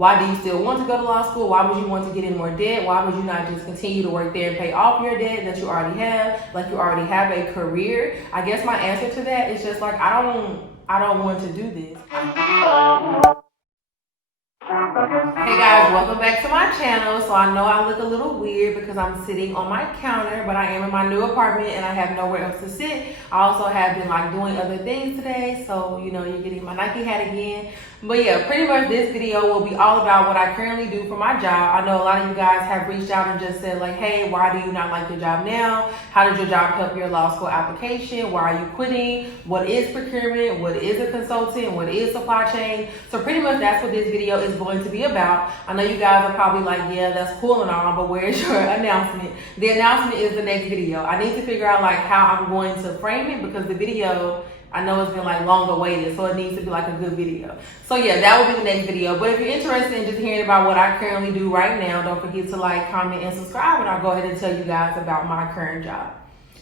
Why do you still want to go to law school? Why would you want to get in more debt? Why would you not just continue to work there and pay off your debt that you already have? Like you already have a career? I guess my answer to that is just like, I don't want to do this. Hey guys, welcome back to my channel. So I know I look a little weird because I'm sitting on my counter, but I am in my new apartment and I have nowhere else to sit. I also have been like doing other things today, so you know, you're getting my Nike hat again. But yeah, pretty much this video will be all about what I currently do for my job. I know a lot of you guys have reached out and just said like, hey, why do you not like your job now? How does your job help your law school application? Why are you quitting? What is procurement? What is a consultant? What is supply chain? So pretty much that's what this video is going to be about. I know you guys are probably like, yeah, that's cool and all, but where's your announcement? The announcement is the next video. I need to figure out like how I'm going to frame it because the video, I know it's been like long awaited, so it needs to be like a good video. So yeah, that will be the next video. But if you're interested in just hearing about what I currently do right now, don't forget to like, comment, and subscribe, and I'll go ahead and tell you guys about my current job.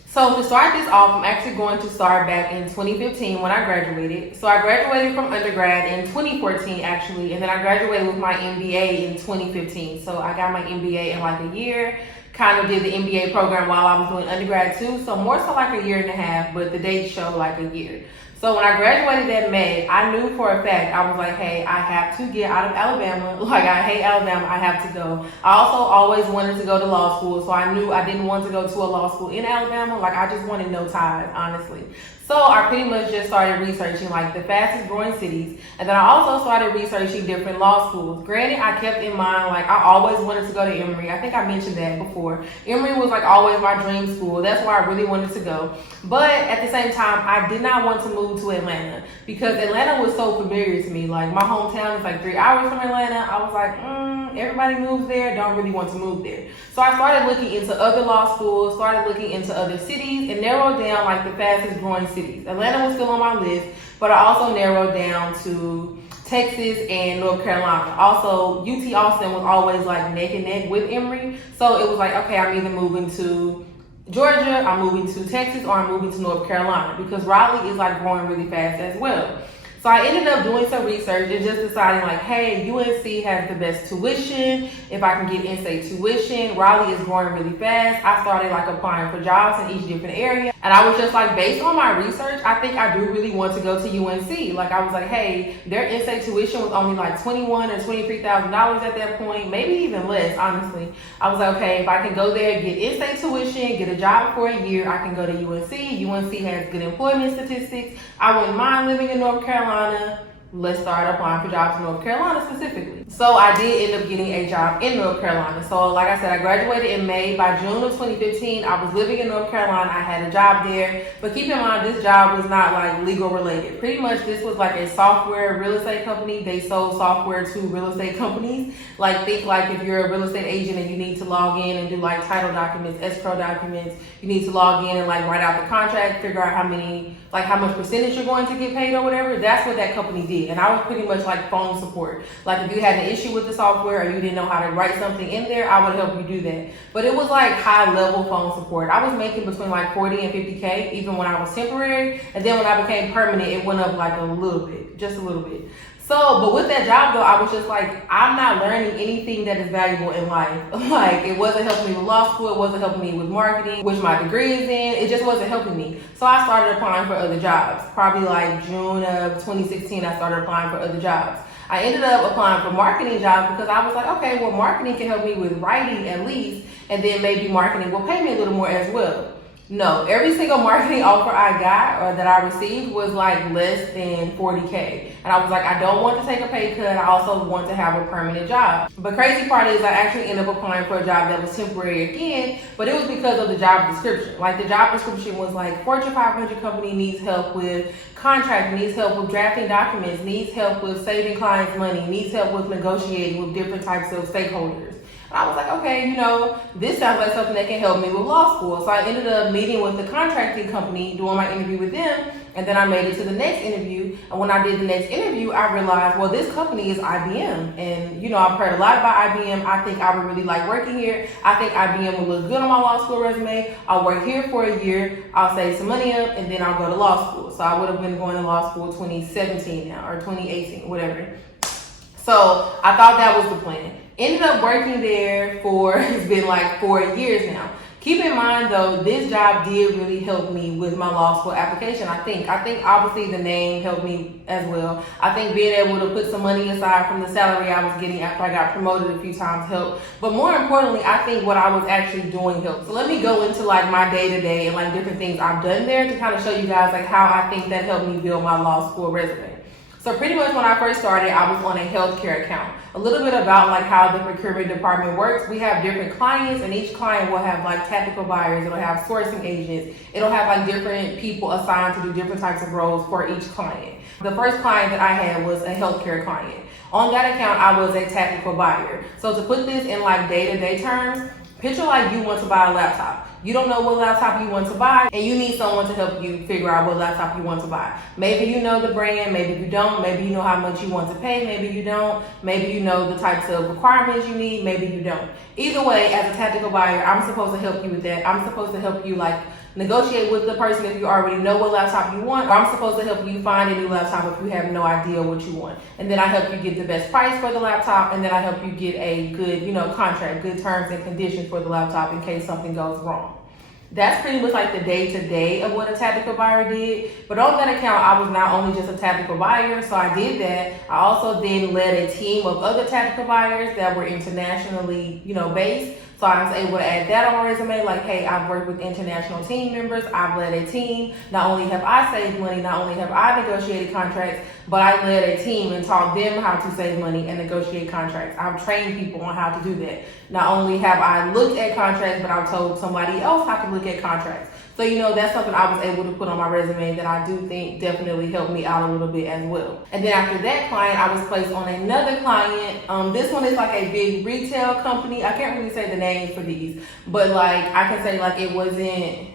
So to start this off, I'm actually going to start back in 2015 when I graduated. So I graduated from undergrad in 2014 actually, and then I graduated with my MBA in 2015. So I got my MBA in like a year. Kind of did the MBA program while I was doing undergrad too, so more so like a year and a half, but the dates show like a year. So when I graduated that May, I knew for a fact, I was like, hey, I have to get out of Alabama. Like, I hate Alabama, I have to go. I also always wanted to go to law school, so I knew I didn't want to go to a law school in Alabama. Like, I just wanted no ties, honestly. So I pretty much just started researching like the fastest growing cities. And then I also started researching different law schools. Granted, I kept in mind, like I always wanted to go to Emory. I think I mentioned that before. Emory was like always my dream school. That's where I really wanted to go. But at the same time, I did not want to move to Atlanta because Atlanta was so familiar to me. Like my hometown is like 3 hours from Atlanta. I was like, everybody moves there, don't really want to move there. So I started looking into other law schools, started looking into other cities, and narrowed down like the fastest growing cities. Atlanta was still on my list, but I also narrowed down to Texas and North Carolina. Also, UT Austin was always like neck and neck with Emory. So it was like, okay, I'm either moving to Georgia, I'm moving to Texas, or I'm moving to North Carolina because Raleigh is like growing really fast as well. So I ended up doing some research and just deciding like, hey, UNC has the best tuition. If I can get in-state tuition, Raleigh is growing really fast. I started like applying for jobs in each different area. And I was just like, based on my research, I think I do really want to go to UNC. Like I was like, hey, their in-state tuition was only like $21,000 or $23,000 at that point, maybe even less, honestly. I was like, okay, if I can go there, get in-state tuition, get a job for a year, I can go to UNC. UNC has good employment statistics. I wouldn't mind living in North Carolina. Let's start applying for jobs in North Carolina specifically. So I did end up getting a job in North Carolina. So like I said, I graduated in May. By June of 2015, I was living in North Carolina. I had a job there. But keep in mind, this job was not like legal related. Pretty much this was like a software real estate company. They sold software to real estate companies. Like think like if you're a real estate agent and you need to log in and do like title documents, escrow documents, you need to log in and like write out the contract, figure out how much percentage you're going to get paid or whatever. That's what that company did. And I was pretty much like phone support. Like if you had an issue with the software or you didn't know how to write something in there, I would help you do that. But it was like high level phone support. I was making between like 40 and 50K even when I was temporary. And then when I became permanent, it went up like a little bit, just a little bit. So, but with that job though, I was just like, I'm not learning anything that is valuable in life. Like, it wasn't helping me with law school, it wasn't helping me with marketing, which my degree is in, it just wasn't helping me. So I started applying for other jobs. Probably like June of 2016, I started applying for other jobs. I ended up applying for marketing jobs because I was like, okay, well marketing can help me with writing at least, and then maybe marketing will pay me a little more as well. No, every single marketing offer I got or that I received was like less than 40K. And I was like, I don't want to take a pay cut. I also want to have a permanent job. But crazy part is I actually ended up applying for a job that was temporary again, but it was because of the job description. Like the job description was like Fortune 500 company needs help with contracting, needs help with drafting documents, needs help with saving clients money, needs help with negotiating with different types of stakeholders. And I was like, okay, you know, this sounds like something that can help me with law school. So I ended up meeting with the contracting company, doing my interview with them, and then I made it to the next interview. And when I did the next interview, I realized, well, this company is IBM. And, you know, I've heard a lot about IBM. I think I would really like working here. I think IBM would look good on my law school resume. I'll work here for a year. I'll save some money up, and then I'll go to law school. So I would have been going to law school 2017 now, or 2018, whatever. So I thought that was the plan. Ended up working there for, it's been like 4 years now. Keep in mind though, this job did really help me with my law school application. I think obviously the name helped me as well. I think being able to put some money aside from the salary I was getting after I got promoted a few times helped. But more importantly, I think what I was actually doing helped. So let me go into like my day to day and like different things I've done there to kind of show you guys like how I think that helped me build my law school resume. So pretty much when I first started, I was on a healthcare account. A little bit about like how the procurement department works. We have different clients and each client will have like tactical buyers. It'll have sourcing agents. It'll have like different people assigned to do different types of roles for each client. The first client that I had was a healthcare client. On that account, I was a tactical buyer. So to put this in like day-to-day terms, picture like you want to buy a laptop. You don't know what laptop you want to buy and you need someone to help you figure out what laptop you want to buy. Maybe you know the brand, maybe you don't, maybe you know how much you want to pay, maybe you don't, maybe you know the types of requirements you need, maybe you don't. Either way, as a tactical buyer, I'm supposed to help you with that. I'm supposed to help you like negotiate with the person if you already know what laptop you want, or I'm supposed to help you find a new laptop if you have no idea what you want. And then I help you get the best price for the laptop, and then I help you get a good, contract, good terms and conditions for the laptop in case something goes wrong. That's pretty much like the day-to-day of what a tactical buyer did. But on that account, I was not only just a tactical buyer, so I did that. I also then led a team of other tactical buyers that were internationally, based. So I was able to add that on my resume, like, hey, I've worked with international team members, I've led a team. Not only have I saved money, not only have I negotiated contracts, but I led a team and taught them how to save money and negotiate contracts. I've trained people on how to do that. Not only have I looked at contracts, but I've told somebody else how to look at contracts. So, that's something I was able to put on my resume that I do think definitely helped me out a little bit as well. And then after that client, I was placed on another client. This one is like a big retail company. I can't really say the names for these, but like I can say like it wasn't,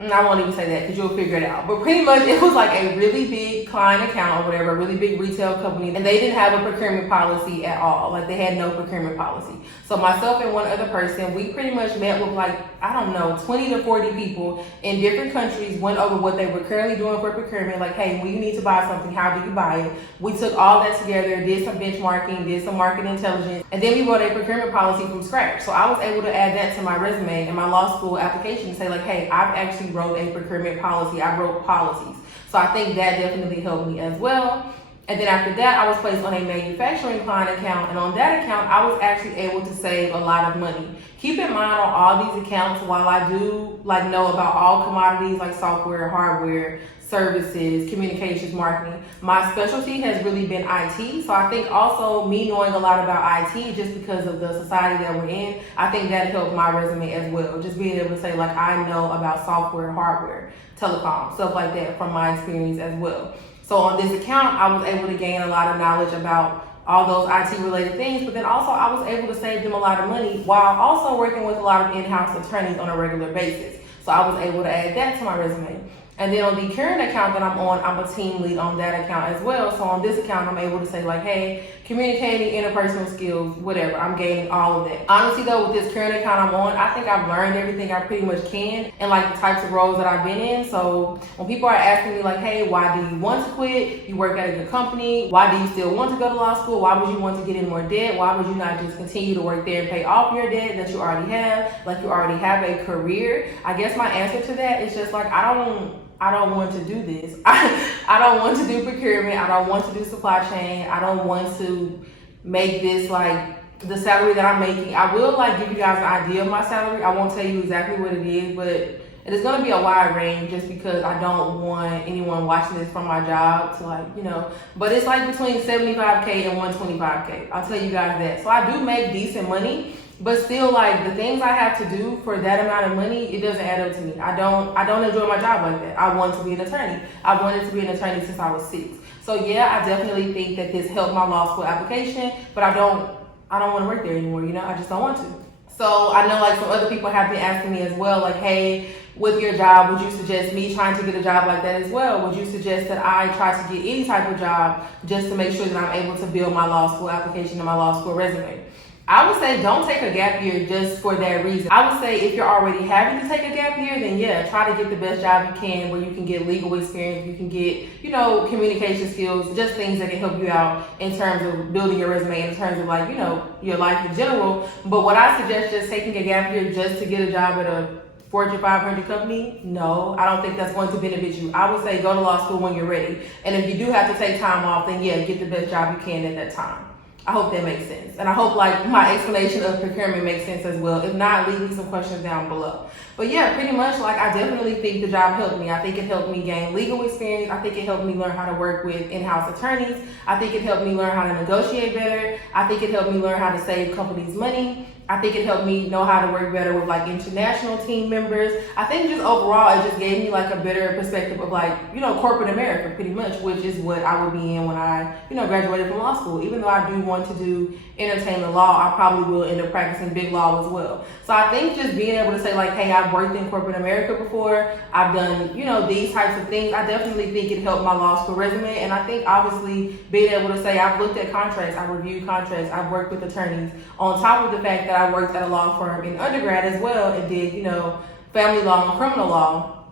I won't even say that because you'll figure it out. But pretty much it was like a really big client account or whatever, a really big retail company. And they didn't have a procurement policy at all. Like they had no procurement policy. So myself and one other person, we pretty much met with like, 20 to 40 people in different countries, went over what they were currently doing for procurement. Like, hey, when you need to buy something, how do you buy it? We took all that together, did some benchmarking, did some market intelligence, and then we wrote a procurement policy from scratch. So I was able to add that to my resume and my law school application and say like, hey, I've actually wrote a procurement policy. I wrote policies. So I think that definitely helped me as well. And then after that, I was placed on a manufacturing client account. And on that account, I was actually able to save a lot of money. Keep in mind on all these accounts, while I do know about all commodities like software, hardware, services, communications, marketing, my specialty has really been IT. So I think also me knowing a lot about IT just because of the society that we're in, I think that helped my resume as well. Just being able to say like I know about software, hardware, telecom, stuff like that from my experience as well. So on this account, I was able to gain a lot of knowledge about all those IT related things, but then also I was able to save them a lot of money while also working with a lot of in-house attorneys on a regular basis. So I was able to add that to my resume. And then on the current account that I'm on, I'm a team lead on that account as well. So on this account, I'm able to say like, hey, communicating, interpersonal skills, whatever, I'm gaining all of that. Honestly though, with this current account I'm on, I think I've learned everything I pretty much can and like the types of roles that I've been in. So when people are asking me like, hey, why do you want to quit? You work at a good company. Why do you still want to go to law school? Why would you want to get in more debt? Why would you not just continue to work there and pay off your debt that you already have? Like you already have a career. I guess my answer to that is just like, I don't want to do this. I don't want to do procurement. I don't want to do supply chain. I don't want to make this like the salary that I'm making. I will like give you guys an idea of my salary. I won't tell you exactly what it is, but it is going to be a wide range just because I don't want anyone watching this from my job to but it's like between 75K and 125K. I'll tell you guys that. So I do make decent money. But still, like, the things I have to do for that amount of money, it doesn't add up to me. I don't enjoy my job like that. I want to be an attorney. I wanted to be an attorney since I was 6. So yeah, I definitely think that this helped my law school application, but I don't want to work there anymore, I just don't want to. So I know like some other people have been asking me as well, like, hey, with your job, would you suggest me trying to get a job like that as well? Would you suggest that I try to get any type of job just to make sure that I'm able to build my law school application and my law school resume? I would say don't take a gap year just for that reason. I would say if you're already having to take a gap year, then yeah, try to get the best job you can where you can get legal experience, you can get, you know, communication skills, just things that can help you out in terms of building your resume, in terms of like, you know, your life in general. But what I suggest just taking a gap year just to get a job at a Fortune 500 company, no, I don't think that's going to benefit you. I would say go to law school when you're ready. And if you do have to take time off, then yeah, get the best job you can at that time. I hope that makes sense. And I hope like my explanation of procurement makes sense as well. If not, leave me some questions down below. But yeah, pretty much like I definitely think the job helped me. I think it helped me gain legal experience. I think it helped me learn how to work with in-house attorneys. I think it helped me learn how to negotiate better. I think it helped me learn how to save companies money. I think it helped me know how to work better with like international team members. I think just overall, it just gave me like a better perspective of like, you know, corporate America pretty much, which is what I would be in when I, you know, graduated from law school. Even though I do want to do entertainment law, I probably will end up practicing big law as well. So I think just being able to say like, hey, I've worked in corporate America before. I've done, you know, these types of things. I definitely think it helped my law school resume. And I think obviously being able to say I've looked at contracts, I've reviewed contracts, I've worked with attorneys on top of the fact that I worked at a law firm in undergrad as well and did, you know, family law and criminal law.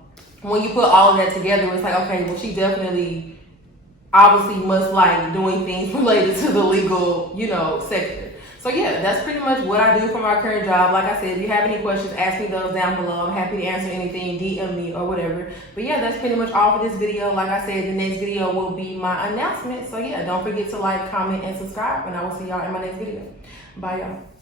When you put all of that together, it's like, okay, well, she definitely obviously must like doing things related to the legal, you know, sector. So yeah, that's pretty much what I do for my current job. Like I said, if you have any questions, ask me those down below. I'm happy to answer anything, DM me or whatever. But yeah, that's pretty much all for this video. Like I said, the next video will be my announcement. So yeah, don't forget to like, comment, and subscribe. And I will see y'all in my next video. Bye, y'all.